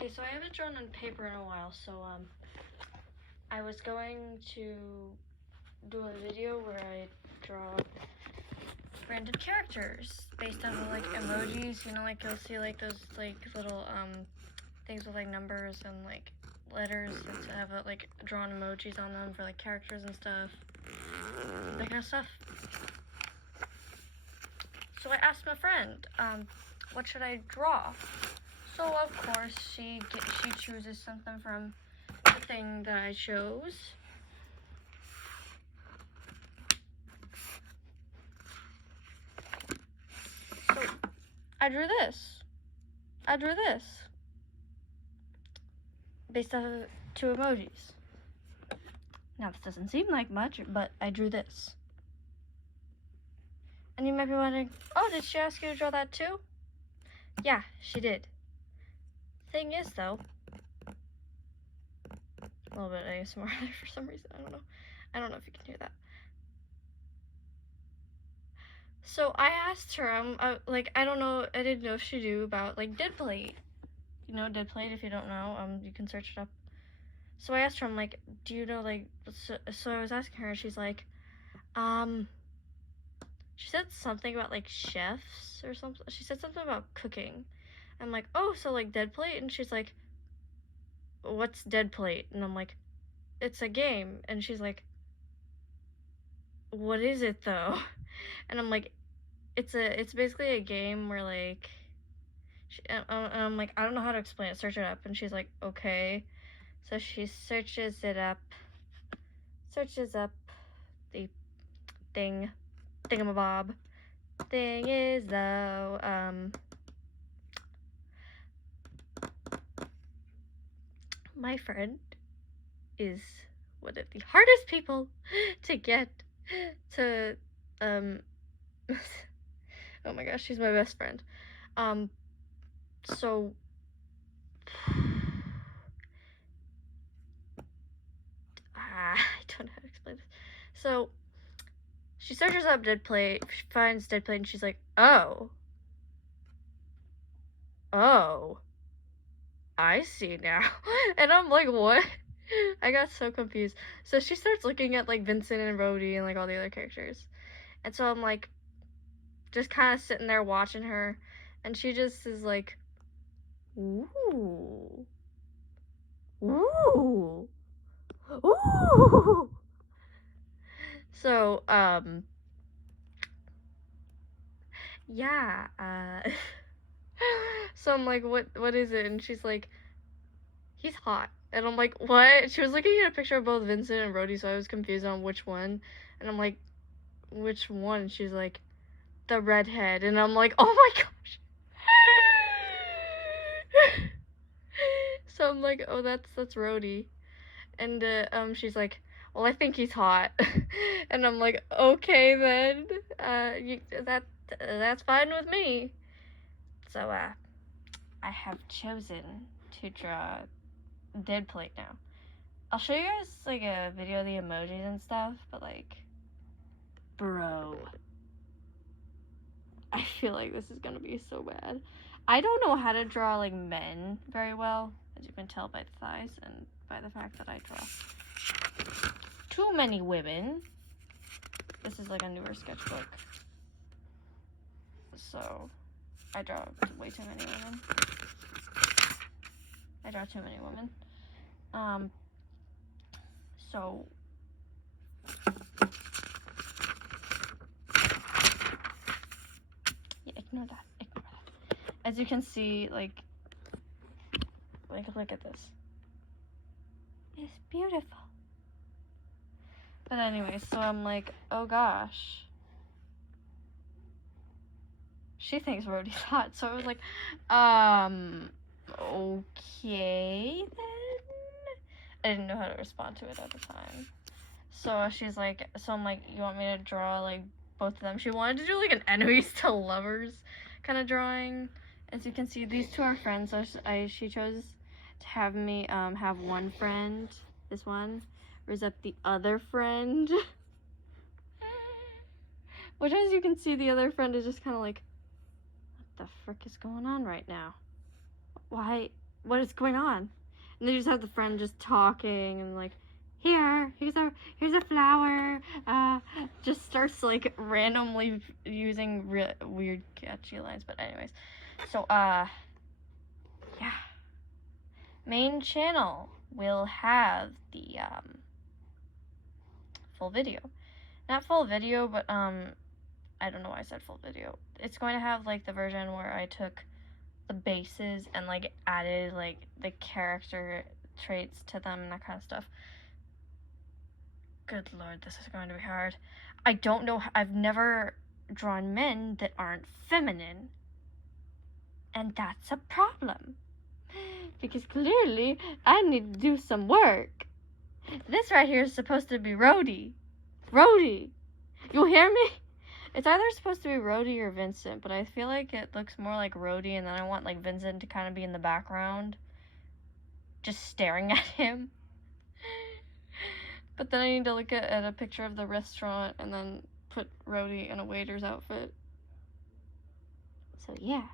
Okay, so I haven't drawn on paper in a while, so I was going to do a video where I draw random characters based on like emojis, you know, like you'll see like those like little things with like numbers and like letters that have like drawn emojis on them for like characters and stuff, that kind of stuff. So I asked my friend, what should I draw? So of course she chooses something from the thing that I chose. So I drew this. Based off of 2 emojis. Now this doesn't seem like much, but I drew this. And you might be wondering, oh, did she ask you to draw that too? Yeah, she did. Thing is though, a little bit ASMR for some reason, I don't know if you can hear that. So I asked her, I don't know, I didn't know if she knew about like dead plate. You know, dead plate, if you don't know, you can search it up. So I asked her, I'm like, do you know, like, so I was asking her, and she's like, she said something about like chefs or something. She said something about cooking. I'm like, oh, so like dead plate? And she's like, what's dead plate? And I'm like, it's a game. And she's like, what is it though? And I'm like, it's basically a game where like, and I'm like, I don't know how to explain it, search it up. And she's like, okay. So she searches up the thingamabob. Thing is though, my friend is one of the hardest people to get to, oh my gosh, she's my best friend. So I don't know how to explain this. So she searches up dead plate, she finds dead plate, and she's like, oh, I see now. And I'm like, what? I got so confused. So she starts looking at like Vincent and Rhodey and like all the other characters. And so I'm like, just kind of sitting there watching her. And she just is like, ooh. Ooh. Ooh. So, yeah, so I'm like, what is it? And she's like, he's hot. And I'm like, what? She was looking at a picture of both Vincent and Rhodey, so I was confused on which one. And I'm like, which one? She's like, the redhead. And I'm like, oh my gosh. So I'm like, oh, that's Rhodey. And she's like, well, I think he's hot. And I'm like, okay then, that's fine with me. So I have chosen to draw dead plate now. I'll show you guys like a video of the emojis and stuff, but like, bro, I feel like this is gonna be so bad. I don't know how to draw like men very well, as you can tell by the thighs and by the fact that I draw too many women. This is like a newer sketchbook, so I draw way too many women. I draw too many women. So yeah, ignore that. As you can see, like look at this. It's beautiful. But anyway, so I'm like, oh gosh. She thinks Rhodey's hot, so I was like, okay then. I didn't know how to respond to it at the time. So she's like, so I'm like, you want me to draw like both of them? She wanted to do like an enemies to lovers kind of drawing. As you can see, these two are friends, so she chose to have me have one friend, this one, raise up the other friend. Which, as you can see, the other friend is just kind of like, what the frick is going on right now? Why what is going on? And they just have the friend just talking and like, here's a flower. Just starts like randomly using weird catchy lines. But anyways, so yeah, main channel will have the full video, not full video, but I don't know why I said full video. It's going to have like the version where I took the bases and like added like the character traits to them and that kind of stuff. Good lord, this is going to be hard. I don't know, I've never drawn men that aren't feminine, and that's a problem because clearly I need to do some work. This right here is supposed to be Rhodey. You hear me? It's either supposed to be Rhodey or Vincent, but I feel like it looks more like Rhodey, and then I want like Vincent to kind of be in the background, just staring at him. But then I need to look at a picture of the restaurant and then put Rhodey in a waiter's outfit. So yeah.